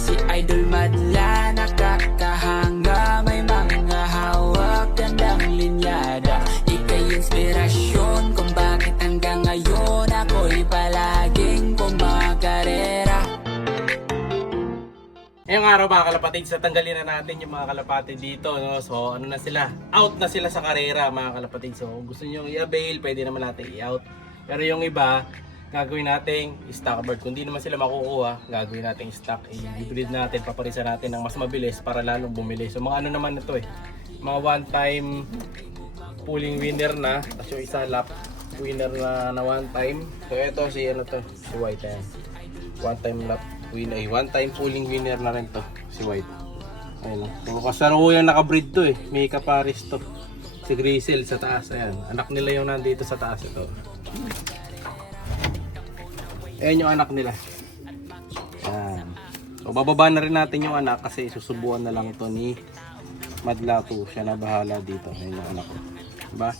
Si Idol madla, nakakahanga, may mga hawak, gandang linyada. Ika'y inspirasyon kung bakit hanggang ngayon ako'y palaging kumakarera. Ngayong araw mga kalapatid, sa tanggalin na natin yung mga kalapatid dito, no? So ano na sila, out na sila sa karera mga kalapatid. So kung gusto nyo i-avail, pwede naman natin i-out. Pero yung iba, gagawin natin stock bird. Kung di naman sila makukuha, gagawin natin stock, i-breed natin, paparisa natin ng mas mabilis para lalong bumili. So mga ano naman na to mga one time pulling winner na, tapos yung isa lap winner na one time. So ito si si White yan. One time lap winner, one time pulling winner na rin to, si White. Ayun. So kasalukuyan nakabreed to may kaparis to. Si Grizzle sa taas, ayan. Anak nila yung nandito sa taas ito. Ayan yung anak nila. Ayan. So bababa na rin natin yung anak kasi susubuan na lang ito ni Madlato. Siya na bahala dito. Ayan yung anak ko. Diba?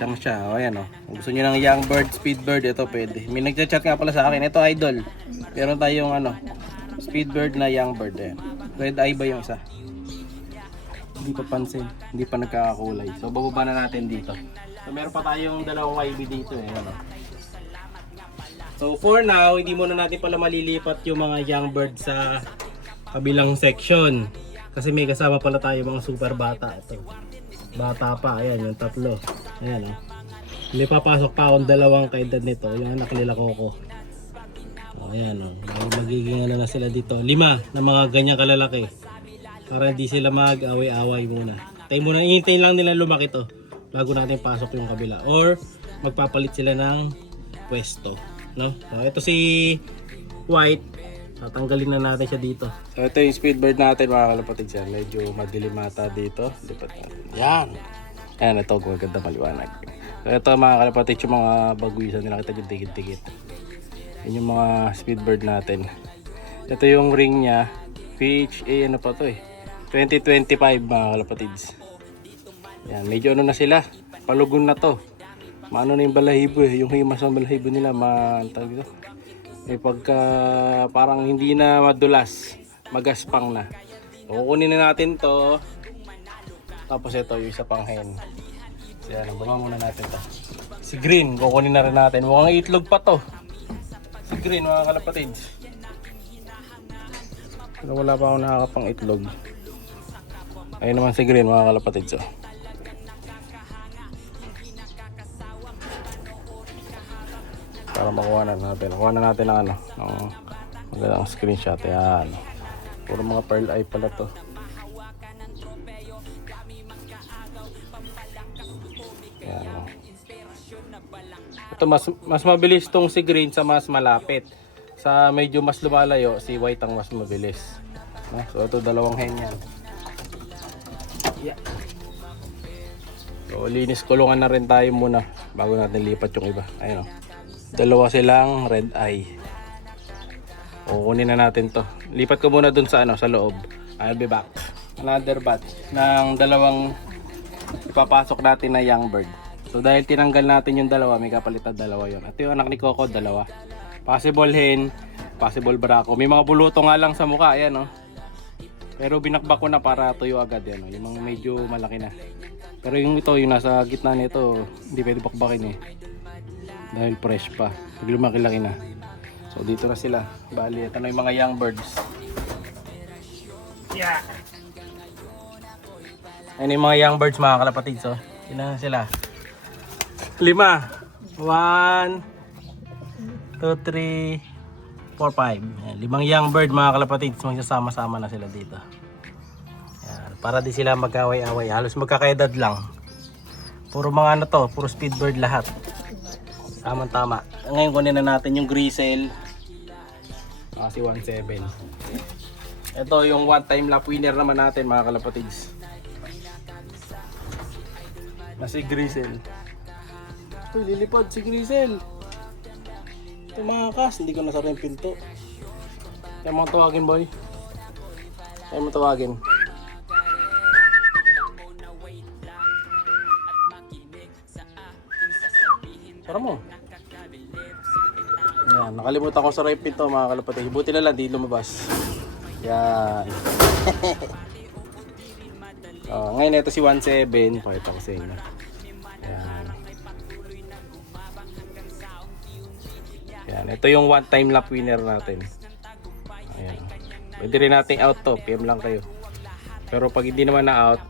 Siyang siya. O ayan o. Kung gusto nyo ng young bird, speed bird, ito pwede. May nagchat-chat nga pala sa akin. Ito idol. Meron tayong speed bird na young bird. Ayan. Red eye ba yung isa? Hindi pa pansin. Hindi pa nagkakakulay. So bababa na natin dito. So meron pa tayong dalawang YB dito Ayan o. So for now, hindi muna natin pala malilipat yung mga young bird sa kabilang section. Kasi may kasama pala tayo mga super bata. Ito. Bata pa, ayan yung tatlo. Ayan Hindi papasok pa akong dalawang kaedad nito, yung anak nila Coco. Ayan magiging na sila dito. 5 na mga ganyang kalalaki. Para hindi sila mag-away-away muna. Hintayin lang nila lumaki to bago natin pasok yung kabila. Or magpapalit sila ng pwesto. No? So, ito si White. Tatanggalin na natin siya dito. So, ito yung speed bird natin mga kalapatid siya. Medyo madilimata dito. Lipat natin. Yan. Ayan, ito. Ganda maliwanag. So, ito mga kalapatid yung mga baguisan nila. Kita digit-digit. Yan yung mga speed bird natin. Ito yung ring niya. PHA 2025 mga kalapatids. Yan. Medyo na sila. Palugon na to. Maano na yung balahibo yung himas ng balahibo nila may pagka parang hindi na madulas, magaspang na. So, kukunin na natin to. Tapos ito yung isa pang hen. So yan, bunga muna natin to. Si Green, kukunin na rin natin. Mukhang itlog pa to. Si Green mga kalapatids. Pero wala pa akong nakakapang itlog. Ayun naman si Green mga kalapatids. Para makuha na natin. Kuha na natin ng magandang screenshot. Ayan. Puro mga pearl eye pala to. Ayan. Ito mas mabilis tong si Green sa mas malapit. Sa medyo mas lumalayo, si White ang mas mabilis. So ito dalawang hen yan. Yeah. So linis kulungan na rin tayo muna bago natin lipat yung iba. Ayun dalawa silang red eye. Kukunin na natin to. Lipat ko muna dun sa sa loob. I'll be back. Another batch ng dalawang ipapasok natin na young bird. So dahil tinanggal natin yung dalawa, may kapalitan dalawa yon. At yung anak ni Coco, dalawa. Possible hen, possible barako. May mga buluto nga lang sa mukha, ayan Pero binakbak ko na para tuyo agad yan Yung mga medyo malaki na. Pero yung yung nasa gitna nito, hindi pwede bakbakin dahil fresh pa. Pag lumaki-laki na. So dito na sila. Bali, ito na yung mga young birds. Yeah. Ayun yung mga young birds mga kalapatid. So, yun na sila. 5. 1, 2, 3, 4, 5. 5 young bird mga kalapatid. Magsasama-sama na sila dito. Yan. Para di sila mag-away-away. Halos magkakaedad lang. Puro mga puro speed bird lahat. Tama-tama. Ngayon kunin na natin yung Grizzle. Si 17. Ito yung one time lap winner naman natin mga kalapatids. Si Grizzle. Uy, lilipad si Grizzle. Tumakas. Hindi ko nasara yung pinto. Kaya mo tawagin boy. Kaya mo tawagin. Tara mo. Ayan, nakalimutan ko sa right pinto mga kalapatid. Buti na lang di lumabas. Yan. Ngayon ito si 1.7. Pakita ko sa inyo. Yan. Yan. Ito yung one time lap winner natin. Ayan. Pwede rin nating out to. PM lang kayo. Pero pag hindi naman na out,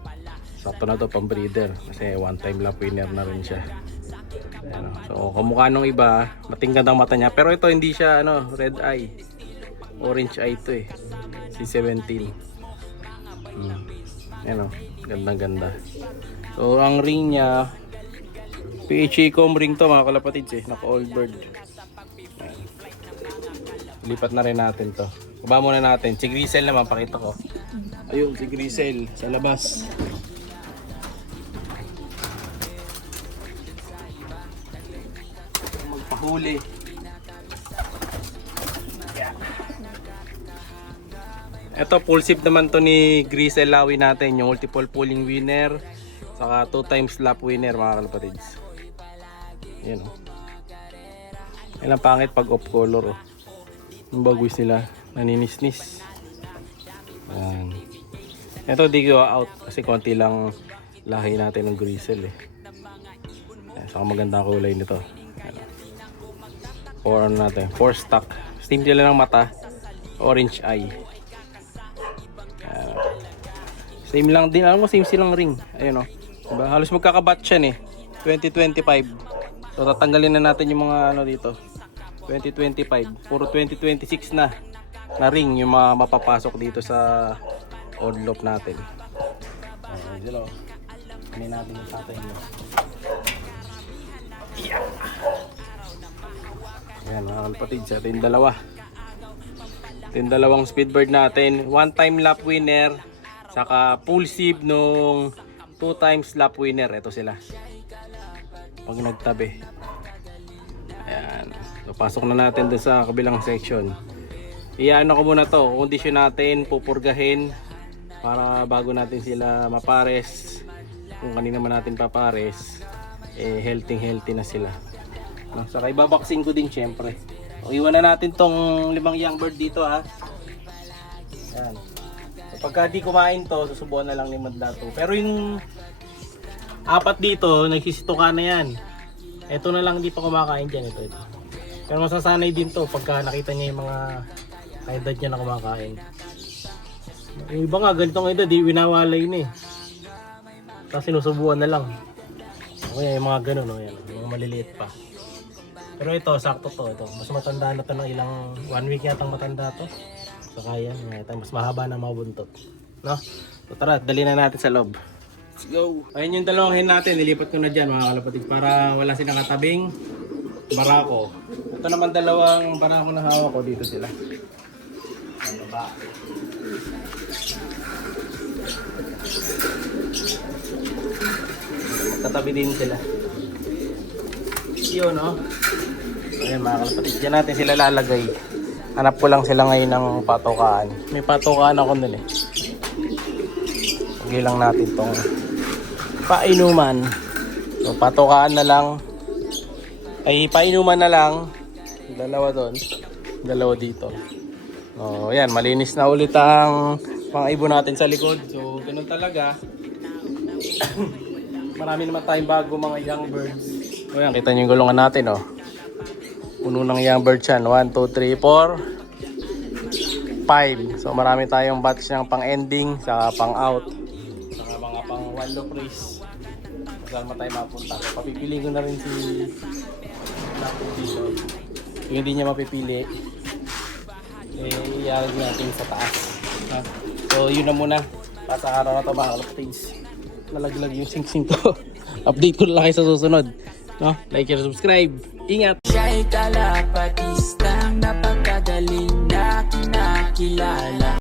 sakto na to pang breeder. Kasi one time lap winner na rin siya. Ayan. So kamukha nung iba, matingkad ang mata niya. Pero ito hindi siya red eye. Orange eye to eh. C17. Ayan o. Gandang ganda. So ang ring niya, PHA comb ring to mga kalapatids eh. Naka all bird. Ayan. Lipat na rin natin to. Baba muna natin. Si Grisel naman, pakita ko. Ayun, si Grisel sa labas. Magpahuli. Ito, full sip naman to ni Grisel Lawi natin. Yung multiple pulling winner. Saka 2 times lap winner mga kalapatids. Yan o. Yan ang pangit pag off color o. Yung bagus nila. Naninisnis. Yan. Ito di ko out kasi konti lang lahi natin ng Grisel eh. Yan, saka maganda ang kulay nito. Yan. Or ano natin, 4 stock. Steam nila ng mata. Orange eye. Yan. Same lang din. Alam mo, same silang ring. Ayun o. Diba? Halos magkakabatch yan eh. 2025. So tatanggalin na natin yung mga dito. 2025. Puro 2026 na ring yung mga mapapasok dito sa odd loop natin. Ayan, dito. Kanin natin yung tatay nyo. Yeah. Ayan, mga kalapatids. Ito yung dalawa. Ito yung dalawang speedbird natin. 1 time lap winner. Saka full sieve nung 2 times lap winner. Ito sila. Pag nagtabi. Ayan. So, pasok na natin dun sa kabilang section. Iyaano ko muna to, kondisyon natin, pupurgahin para bago natin sila mapares. Kung kanina man natin papares, healthy na sila. No, saka ibabaksing ko din syempre. So, iwan na natin tong 5 young bird dito ha. Yan. So, pagka di kumain to, susubuan na lang ni Madla to. Pero yung 4 dito, nagsisituka na yan. Ito na lang di pa kumakain dyan, ito. Pero masasanay din to pagka nakita niya yung mga edad niya na kumakain. Yung iba nga, ganitong edad, di winawalay na eh. Tapos sinusubuan na lang. Okay, yung mga ganun, no? Yan, yung mga maliliit pa. Pero ito, sakto to. Ito. Mas matanda na to ng ilang 1 week yatang matanda to. So kaya, mas mahaba na mga buntot. No? So tara, dali na natin sa loob. Let's go! Ayun yung dalawang hen natin, nilipat ko na dyan mga kalapatid para wala silang katabing barako. Ito naman dalawang barako na hawak ko, dito sila. Ang baba. Magkatabi din sila. Yun no? Ayan mga kalapatid, dyan natin sila lalagay. Hanap ko lang sila ngayon ng patokaan. May patokaan ako nun eh. Pagay lang natin tong painuman. So patokaan na lang. Ay painuman na lang. Dalawa doon. Dalawa dito. Oh, yan, malinis na ulit ang mga ibon natin sa likod. So ganun talaga. Marami naman tayong bago mga young birds. O yan, kita nyo yung gulungan natin oh. Puno ng young birds yan. 1, 2, 3, 4 5. So marami tayong batch ng pang ending saka pang out. Saka mga pang one loop race. Saan man tayo mapunta. So, papipili ko na rin si dito. Kung hindi niya mapipili, iarag natin sa taas. So yun na muna. Para sa araw na ito mga kalapatids. Nalaglag yung sing-sing to. Update ko na lang kayo sa susunod. No? Like and subscribe. Ingat! Siya'y kalapatistang napakagaling na kinakilala.